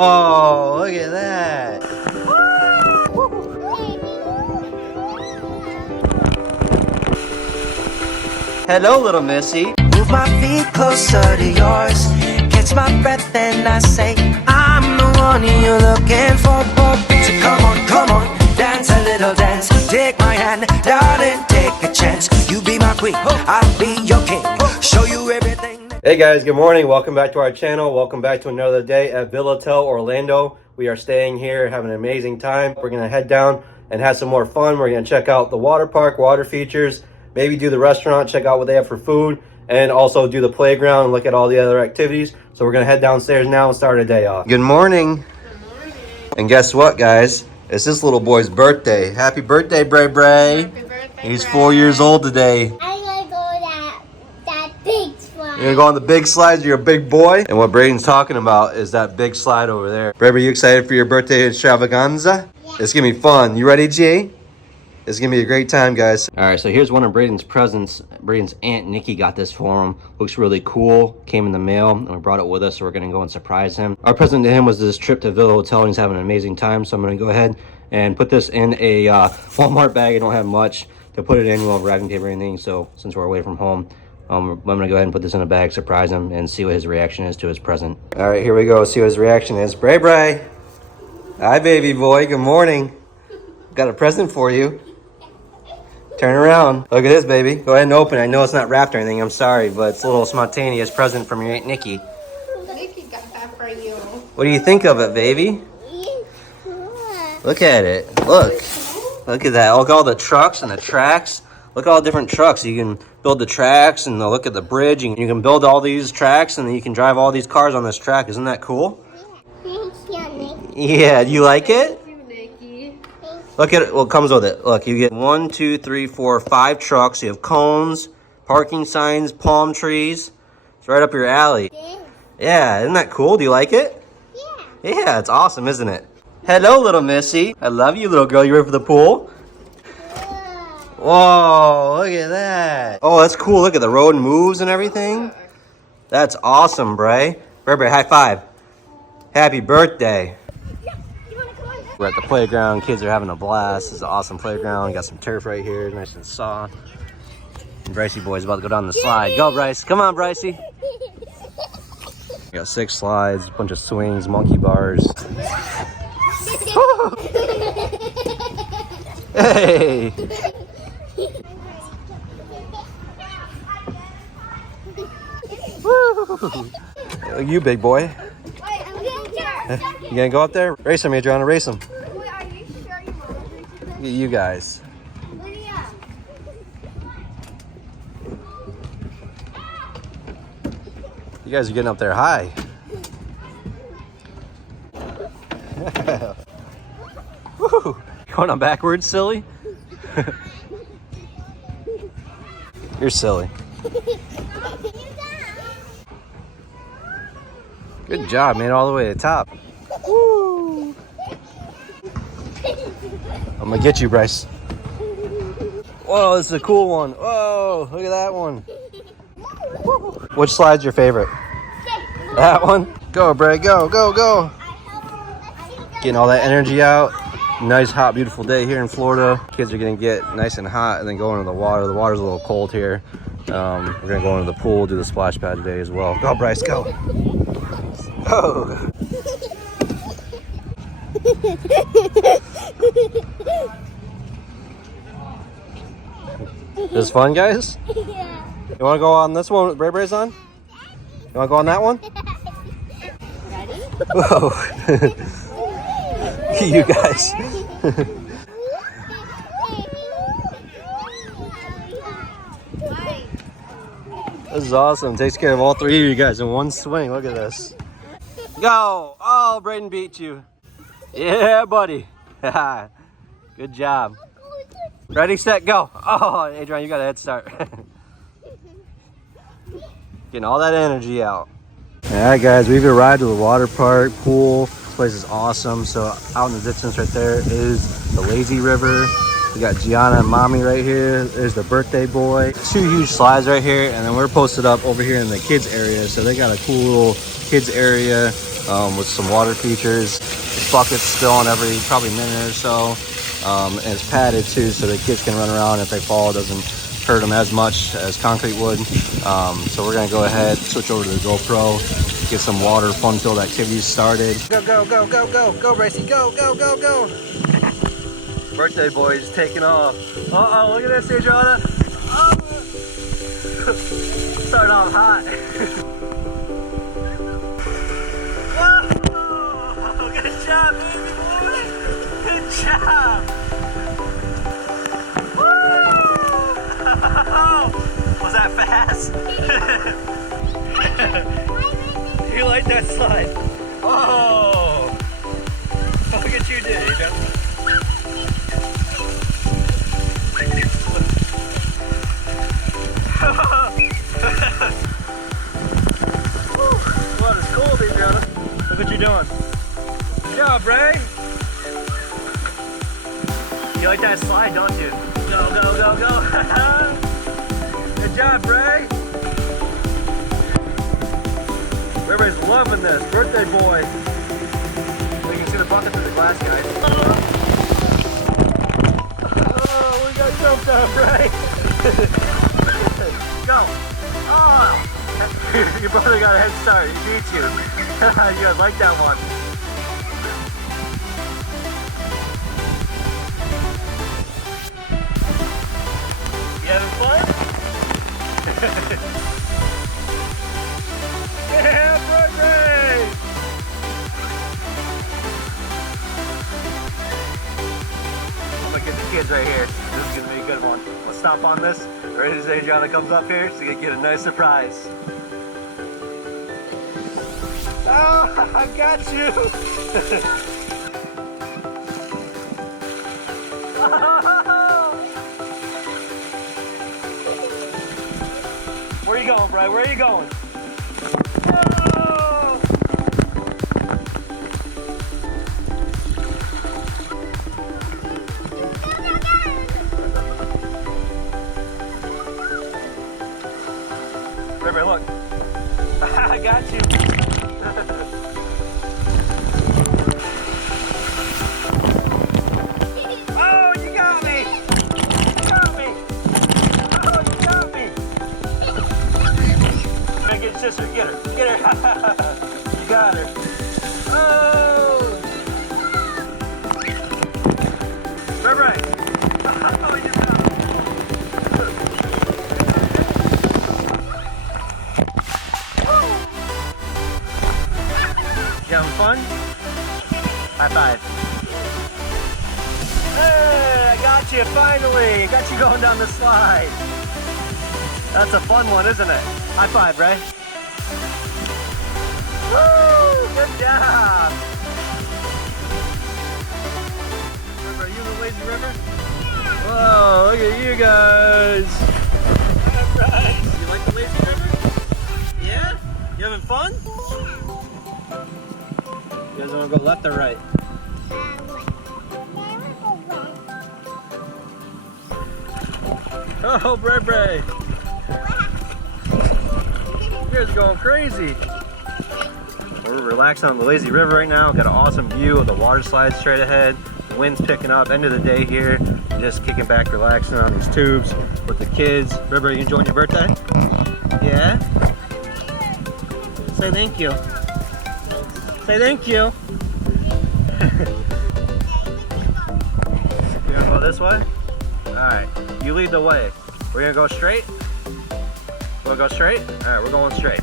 Oh, look at that. Hello, little missy. Move my feet closer to yours. Catch my breath and I say, I'm the one you're looking for. So come on, dance a little dance. Take my hand, darling, take a chance. You be my queen, I'll be your king. Show you everything. Hey guys, good morning. Welcome back to our channel. Welcome back to another day at Villatel, Orlando. We are staying here, having an amazing time. We're gonna head down and have some more fun. We're gonna check out the water park, water features, maybe do the restaurant, check out what they have for food, and also do the playground and look at all the other activities. So we're gonna head downstairs now and start our day off. Good morning. Good morning. And guess what, guys? It's this little boy's birthday. Happy birthday, Bray Bray. Happy birthday, He's 4 years old today. I'm gonna go that big slide. You're gonna go on the big slides? You're a big boy? And what Brayden's talking about is that big slide over there. Bray Bray, you excited for your birthday extravaganza? Yeah. It's gonna be fun. You ready, G? It's gonna be a great time, guys. All right, so here's one of Brayden's presents. Brayden's Aunt Nikki got this for him. Looks really cool. Came in the mail, and we brought it with us, so we're gonna go and surprise him. Our present to him was this trip to Villa Hotel, and he's having an amazing time. So I'm gonna go ahead and put this in a Walmart bag. I don't have much to put it in. We'll have wrapping paper or anything. So since we're away from home, I'm gonna go ahead and put this in a bag, surprise him, and see what his reaction is to his present. All right, here we go. See what his reaction is. Bray Bray. Hi, baby boy. Good morning. Got a present for you. Turn around. Look at this, baby. Go ahead and open it. I know it's not wrapped or anything. I'm sorry, but it's a little spontaneous present from your Aunt Nikki. Nikki got that for you. What do you think of it, baby? Look at it. Look. Look at that. Look at all the trucks and the tracks. Look at all the different trucks. You can build the tracks and look at the bridge. You can build all these tracks and then you can drive all these cars on this track. Isn't that cool? Yeah. Do you like it? Look at it, what comes with it. Look, you get 1, 2, 3, 4, 5 trucks. You have cones, parking signs, palm trees. It's right up your alley. Yeah, isn't that cool? Do you like it? Yeah. Yeah, it's awesome, isn't it? Hello, little missy. I love you, little girl. You ready for the pool? Whoa, look at that. Oh, that's cool. Look at the road moves and everything. That's awesome, Bray. Bray, high five. Happy birthday. We're at the playground. Kids are having a blast. This is an awesome playground. Got some turf right here, nice and soft. And Brycey boy's about to go down the slide. Go, Bryce. Come on, Brycey. We got 6 slides, a bunch of swings, monkey bars. Hey! Woo! You big boy. You gonna go up there? Race him, Adriana, race him. Wait, are you sure you want to Look at you guys. You guys are getting up there high. Woo! Going on backwards, silly? You're silly. Good job, made it all the way to the top. Woo! I'm gonna get you, Bryce. Whoa, this is a cool one. Whoa, look at that one. Which slide's your favorite? That one? Go, Bray, go, go, go. Getting all that energy out. Nice, hot, beautiful day here in Florida. Kids are gonna get nice and hot and then go into the water. The water's a little cold here. We're gonna go into the pool, do the splash pad today as well. Go, Bryce, go. Oh. This fun, guys? Yeah. You want to go on this one with Bray Bray's on? You want to go on that one? Ready? Whoa. You guys. This is awesome. Takes care of all 3 of you guys in one swing. Look at this. Go! Oh, Brayden beat you. Yeah, buddy. Good job. Ready, set, go. Oh, Adrian, you got a head start. Getting all that energy out. All right, guys, we've arrived to the water park, pool. This place is awesome. So out in the distance right there is the lazy river. We got Gianna and Mommy right here. There's the birthday boy. 2 huge slides right here, and then we're posted up over here in the kids area. So they got a cool little kids area with some water features. This bucket's spilling every probably minute or so. And it's padded too, so the kids can run around. If they fall, it doesn't hurt them as much as concrete would. So we're gonna go ahead, switch over to the GoPro, get some water fun-filled activities started. Go, go, go, go, go, go, Bracy, go, go, go, go. Birthday boy is taking off. Uh-oh, look at this, Adriana. Oh. Starting off hot. Whoa, good job, baby boy. Good job. Was that fast? You like that slide? Oh! Look at you, did you? Water's cold, Adriana. Look what you're doing. Good job, Bray. You like that slide, don't you? Go, go, go, go. Good job, Bray. Everybody's loving this. Birthday boy. We can see the bucket through the glass, guys. Oh, we got jumped on, Bray. Go. Oh. Your brother got a head start. He beat you. You guys like that one. You having fun? Yeah, birthday! I'm gonna get the kids right here. This is gonna be a good one. Let's stop on this. Right as Adriana comes up here, she's gonna get a nice surprise. Oh, I got you! Where are you going, Bray? Where are you going? Oh! Bray, look. I got you. Oh, you got me! You got me! Oh, you got me! Get your sister, get her, get her. You got her. Oh! Right. Oh, you got her. You having fun? High five. Hey, I got you finally. Got you going down the slide. That's a fun one, isn't it? High five, Ray. Woo! Good job! River, are you in the lazy river? Whoa, look at you guys! Alright! You like the lazy river? Yeah? You having fun? You guys want to go left or right? Oh, Bray Bray! You guys are going crazy. We're relaxing on the lazy river right now. Got an awesome view of the water slide straight ahead. The wind's picking up. End of the day here. Just kicking back, relaxing on these tubes with the kids. River, you enjoying your birthday? Yeah? Say thank you. Say thank you. You gonna go this way? Alright, you lead the way. We're gonna go straight? Wanna go straight? Alright, we're going straight.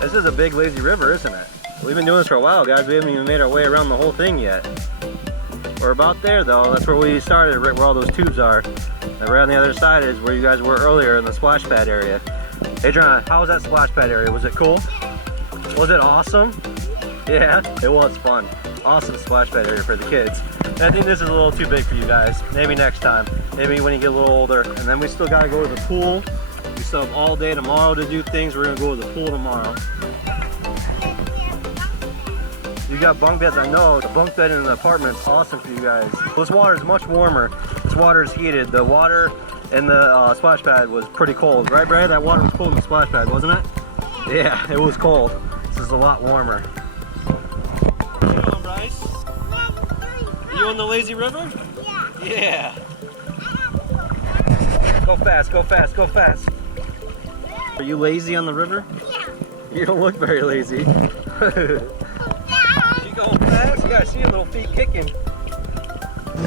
This is a big lazy river, isn't it? We've been doing this for a while, guys. We haven't even made our way around the whole thing yet. We're about there, though. That's where we started, right where all those tubes are. And right on the other side is where you guys were earlier in the splash pad area. Adriana, how was that splash pad area? Was it cool? Was it awesome? Yeah, it was fun. Awesome splash pad area for the kids. And I think this is a little too big for you guys. Maybe next time. Maybe when you get a little older. And then we still gotta go to the pool. We still have all day tomorrow to do things. We're gonna go to the pool tomorrow. You got bunk beds, I know. The bunk bed in the apartment is awesome for you guys. This water is much warmer. This water is heated. The water in the splash pad was pretty cold. Right, Brad? That water was cold in the splash pad, wasn't it? Yeah, it was cold. This is a lot warmer. Where you going, Bryce? You on the lazy river? Yeah. Go fast, go fast, go fast. Are you lazy on the river? Yeah. You don't look very lazy. You going fast? You gotta see your little feet kicking.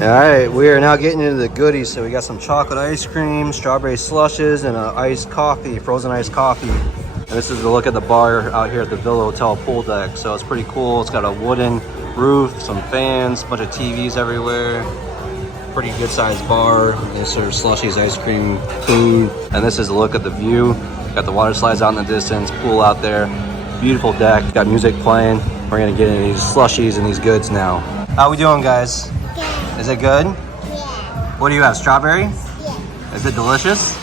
Alright, we are now getting into the goodies. So we got some chocolate ice cream, strawberry slushes, and an iced coffee, frozen iced coffee. And this is the look at the bar out here at the Villatel pool deck. So it's pretty cool. It's got a wooden roof, some fans, a bunch of TVs everywhere. Pretty good sized bar. They serve slushies, ice cream, food. And this is a look at the view. Got the water slides out in the distance, pool out there. Beautiful deck, got music playing. We're gonna get into these slushies and these goods now. How we doing, guys? Good. Is it good? Yeah. What do you have, strawberry? Yeah. Is it delicious?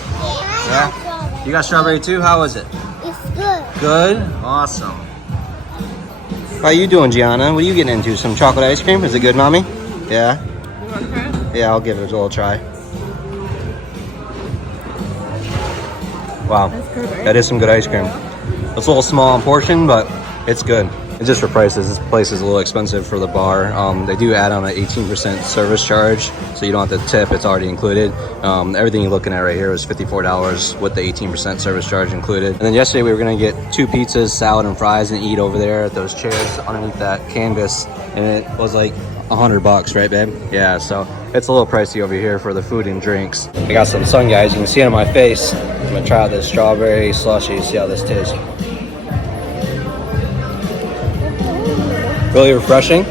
Yeah. You got strawberry too? How is it? It's good. Good? Awesome. How you doing, Gianna? What are you getting into? Some chocolate ice cream? Is it good, Mommy? Yeah? You want to try? Yeah, I'll give it a little try. Wow, That's good, right? that is some good ice cream. It's a little small in portion, but it's good. And just for prices, this place is a little expensive for the bar. They do add on an 18% service charge, so you don't have to tip, it's already included. Everything you're looking at right here was $54 with the 18% service charge included. And then yesterday we were gonna get 2 pizzas, salad and fries and eat over there at those chairs underneath that canvas. And it was like $100, right babe? Yeah, so it's a little pricey over here for the food and drinks. I got some sun, guys, you can see it on my face. I'm gonna try out this strawberry slushie, see how this tastes. Really refreshing.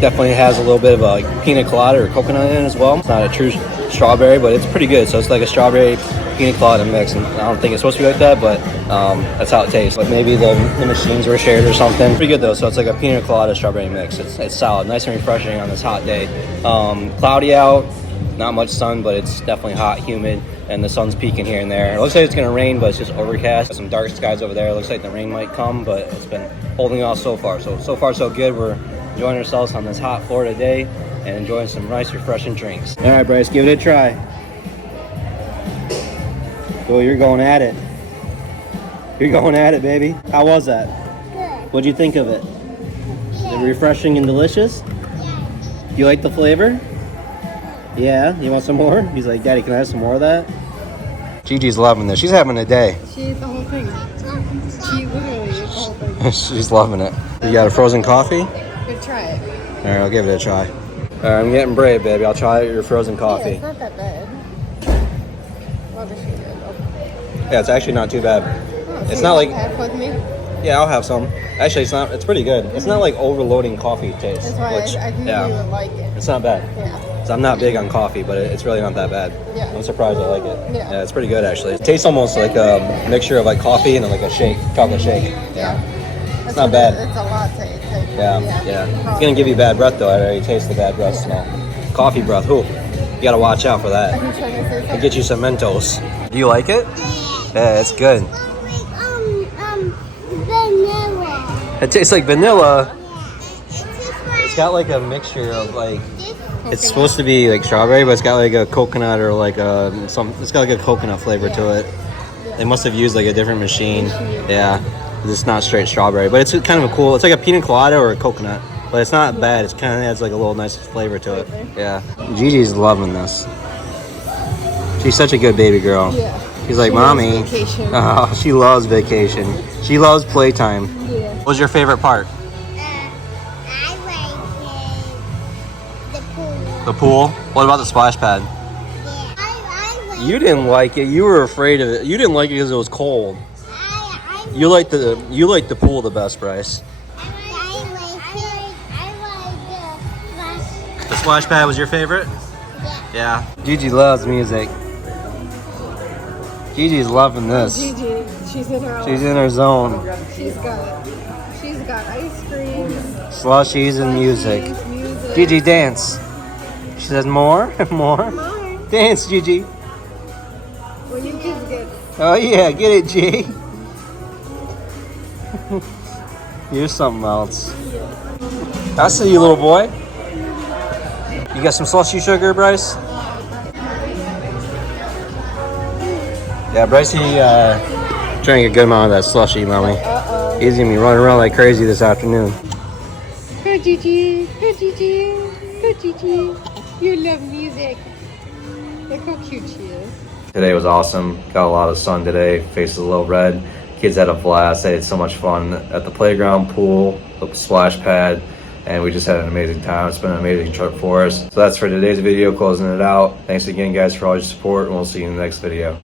Definitely has a little bit of a pina colada or coconut in it as well. It's not a true strawberry, but it's pretty good. So it's like a strawberry pina colada mix, and I don't think it's supposed to be like that, but that's how it tastes. Like maybe the machines were shared or something. Pretty good though. So it's like a pina colada strawberry mix. It's solid, nice and refreshing on this hot day. Cloudy out, not much sun, but it's definitely hot, humid, and the sun's peeking here and there. It looks like it's gonna rain, but it's just overcast. Some dark skies over there. It looks like the rain might come, but it's been holding off so far. So far so good. We're enjoying ourselves on this hot Florida day and enjoying some nice, refreshing drinks. All right, Bryce, give it a try. Oh, you're going at it. You're going at it, baby. How was that? Good. What'd you think of it? Is it refreshing and delicious? You like the flavor? Yeah, you want some more? He's like, Daddy, can I have some more of that? Gigi's loving this. She's having a day. She ate the whole thing. She literally ate the whole thing. She's loving it. You got a frozen coffee? Good, try it. All right, I'll give it a try. All right, I'm getting brave, baby. I'll try your frozen coffee. Yeah, it's not that bad. What is she doing? Yeah, it's actually not too bad. Oh, so It's you not like, half with me. yeah, I'll have some. Actually, it's not. It's pretty good. It's not like overloading coffee taste. That's why which, I knew yeah, you would like it. it's not bad. Yeah. So I'm not big on coffee, but it's really not that bad. Yeah. I'm surprised I like it. Yeah. It's pretty good actually. It tastes almost like a mixture of like coffee and then like a shake, chocolate shake. Yeah. It's not bad. It's a latte. It's like, Yeah. It's gonna give you bad breath though. I already taste the bad breath smell. Coffee breath. Ooh, you gotta watch out for Are that. you trying to say I'll something? get you some Mentos. Do you like it? Yeah, it's good. Vanilla. It tastes like vanilla. It's It's got like a mixture of like. It's supposed to be like strawberry, but it's got like a coconut or like it's got like a coconut flavor to it. They must have used like a different machine. Yeah, it's not straight strawberry, but it's kind of a cool. It's like a pina colada or a coconut, but it's not bad. It's kind of adds like a little nice flavor to it. Yeah, Gigi's loving this. She's such a good baby girl. Yeah. She's like, She loves Mommy. vacation. Oh, she loves vacation. She loves playtime. Yeah. What was your favorite part? I like the pool. The pool. What about the splash pad? Yeah. I like You didn't like it. You were afraid of it. You didn't like it because it was cold. I You like the pool the best, Bryce. The splash pad was your favorite? Yeah. Gigi loves music. Gigi's loving this. Gigi, she's in her. She's in her zone. She's got ice cream. Slushies and music. Music. Gigi, dance. She says more, more. More. Dance, Gigi. When you kids get. Oh yeah, get it, G. You're something else. I see you, little boy. You got some slushy sugar, Bryce? Yeah, Bryce, he drank a good amount of that slushy, Mommy. Uh-oh. He's gonna be running around like crazy this afternoon. Go Gigi, go Gigi, go Gigi. You love music. Look how cute she is. Today was awesome. Got a lot of sun today. Face is a little red. Kids had a blast. They had so much fun at the playground, pool, the splash pad, and we just had an amazing time. It's been an amazing trip for us. So that's for today's video, closing it out. Thanks again, guys, for all your support, and we'll see you in the next video.